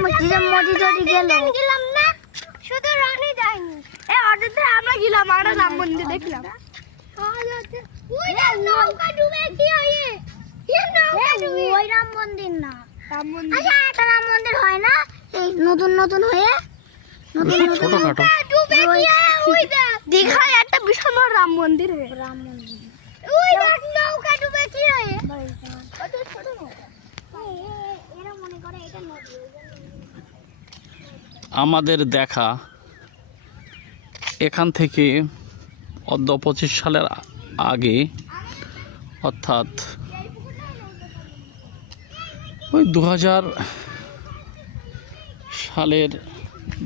মোদি যদি গেলাম না, শুধু রানী যায়নি। অযোধ্যা আমরা গেলাম, আমরা রাম মন্দির দেখলাম। ওই রাম মন্দির না, আচ্ছা একটা রাম মন্দির হয় না এই নতুন নতুন হয়ে, ছোটখাটো দীঘায় একটা বিশাল বড় রাম মন্দির হয়ে, রাম মন্দির ওই নৌকা ডুবে কি হয়ে ওটা ছোট নৌকা। এরা মনে করে এটা নদী। আমাদের দেখা এখান থেকে 25 সালের আগে, অর্থাৎ ওই 2000 সালের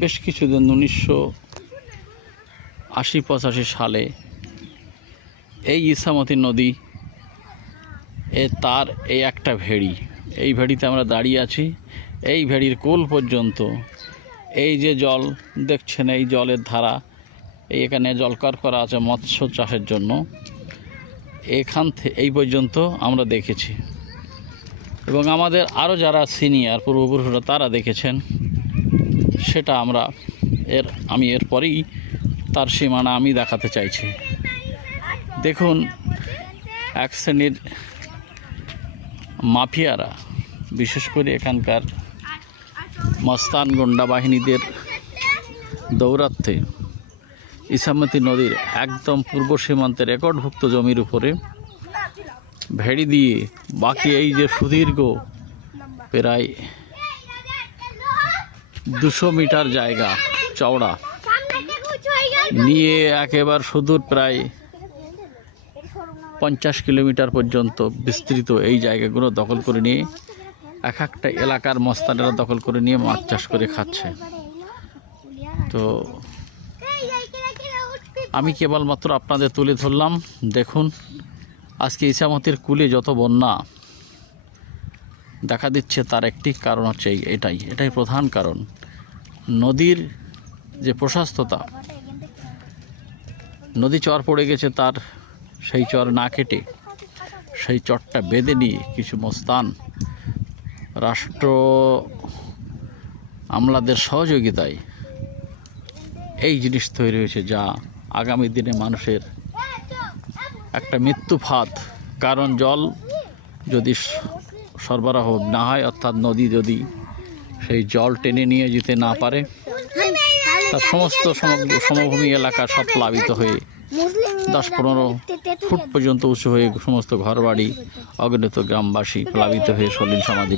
বেশ কিছুদিন, 1980-85 সালে এই ইছামতি নদী তার এই একটা ভেড়ি, এই ভেড়িতে আমরা দাঁড়িয়ে আছি। এই ভেড়ির কোল পর্যন্ত এই যে জল দেখছেন, এই জলের ধারা, এখানে জলকর করা আছে মৎস্য চাষের জন্য। এখান থেকে এই পর্যন্ত আমরা দেখেছি, এবং আমাদের আরও যারা সিনিয়র পূর্বপুরুষরা তারা দেখেছেন, সেটা আমি এরপরেই তার সীমানা আমি দেখাতে চাইছি। দেখুন, এক শ্রেণীর মাফিয়ারা, বিশেষ করে এখানকার মস্তান গুন্ডা বাহিনীদের দৌরাত্মে ইছামতি নদীর একদম পূর্ব সীমান্তে রেকর্ডভুক্ত জমির উপরে ভেড়ি দিয়ে বাকি এই যে সুদীর্ঘ প্রায় 200 মিটার জায়গা চওড়া নিয়ে একেবারে সুদূর প্রায় 50 কিলোমিটার পর্যন্ত বিস্তৃত এই জায়গাগুলো দখল করে নিয়ে এক একটা এলাকার মস্তানেরা দখল করে নিয়ে মাছ চাষ করে খাচ্ছে। তো আমি কেবলমাত্র আপনাদের তুলে ধরলাম। দেখুন, আজকে ইছামতির কূলে যত বন্যা দেখা দিচ্ছে, তার একটি কারণ হচ্ছে এটাই প্রধান কারণ। নদীর যে প্রশস্ততা, নদী চর পড়ে গেছে, তার সেই চর না কেটে সেই চরটা বেঁধে নিয়ে কিছু মস্তান রাষ্ট্র আমলাদের সহযোগিতায় এই জিনিস তৈরি হয়েছে, যা আগামী দিনে মানুষের একটা মৃত্যু ফাঁদ। কারণ জল যদি সরবরাহ না হয়, অর্থাৎ নদী যদি সেই জল টেনে নিয়ে যেতে না পারে, তার সমস্ত সমভূমি এলাকা সব প্লাবিত হয়ে 10-15 ফুট পর্যন্ত উঁচু হয়ে সমস্ত ঘরবাড়ি, অগণিত গ্রামবাসী প্লাবিত হয়ে সলিল সমাধি